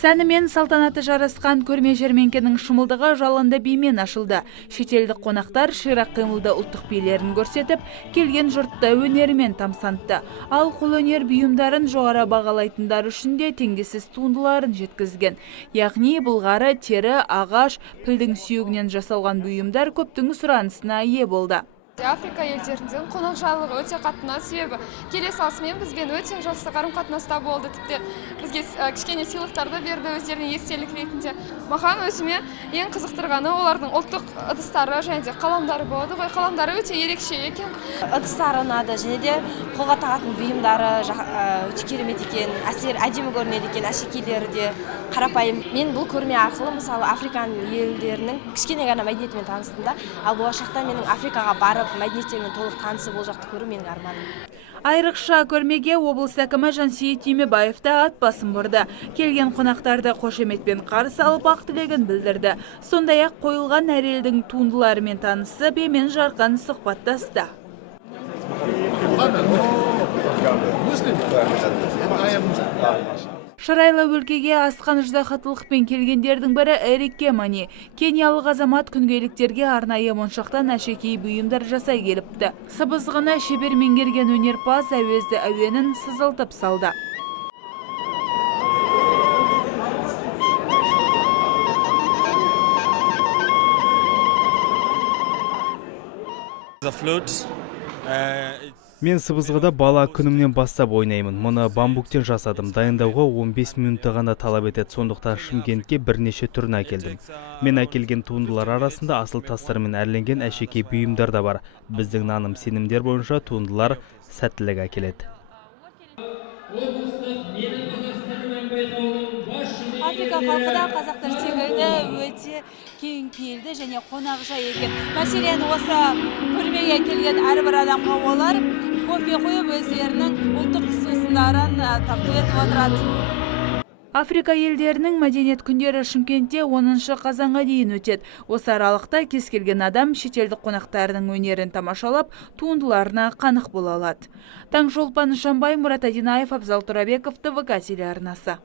Сәні мен салтанаты жарасқан көрме жәрмеңкенің шымылдығы жалынды бимен ашылды. Шетелдік қонақтар ширақ қимылды ұлттық билерін көрсетіп, келген жұртты өнерімен тамсантты. Ал қолөнер бұйымдарын жоғары бағалайтындар үшін де теңдессіз туындыларын жеткізген. Яғни былғары, тері, ағаш, пілдің сүйегінен жасалған бұйымдар көптің сұранысына ие болды. Африка елдерінде қонақжайлығы өте қатты, себебі келе салысымен бізбен өте жақсы қарым-қатынаста болды. Тіпті бізге кішкене сыйлықтарды берді өздеріне естелік ретінде. Маған өзіме ең қызықтырғаны олардың ұлттық ыдыстары және де қаламдары болды ғой. Қаламдары өте ерекше екен. Ыдыстары ұнады, және де қолға тағатын бұйымдары өте керемет екен, әдемі көрінеді екен, әшекейлері де қарапайым. Мен бұл көрме арқылы мысалы Африкан елдерінің кішкене ғана мәдениетімен таныстым да, ал болашақта менің Африкаға барып мәдениеттермен толық танысып ол жақты көру менің арманым. Айрықша көрмеге облыс әкімі Жансейіт Түймебаев та ат басын бұрды. Келген қонақтарды қошеметпен қарсы алып ақ тілегін білдірді. Сондай-ақ қойылған әр елдің туындыларымен танысып, емен жарқын сұхбаттасты. Шырайлы өлкеге асқан ыждахаттылықпен келгендердің бірі Эрик Кемани. Кениялық азамат күнделіктерге арнайы моншақтан әшекей бұйымдар жасай келіпті. Сыбызғыны шебер меңгерген өнерпаз әуезді әуенін сызылтып салды. Мен сыбызғыда бала күнімнен бастап ойнаймын. Мұны бамбуктен жасадым. Дайындауға 15 минутты ғана талап етеді. Сондықтан Шымкентке бірнеше түрін әкелдім. Мен әкелген туындылар арасында асыл тастармен әрленген әшекей бұйымдар да бар. Біздің наным сенімдер бойынша туындылар сәттілік әкеледі. Африка халқы да қазақтар секілді өте кең пейілді және қонақжай екен. Мәселен, осы көрмеге келген әрбір адамға олар кофе қойып өздерінің ұлттық сусындарын тарту етіп отырады. Африка елдерінің мәдениет күндері Шымкентте 10 қазанға дейін өтеді. Осы аралықта кез келген адам шетелдік қонақтардың өнерін тамашалап, туындыларына қанық бола алады. Таңшолпан Шамбай, Мұрат Адинаев, Абзал Турабеков, ТВК телеарнасы.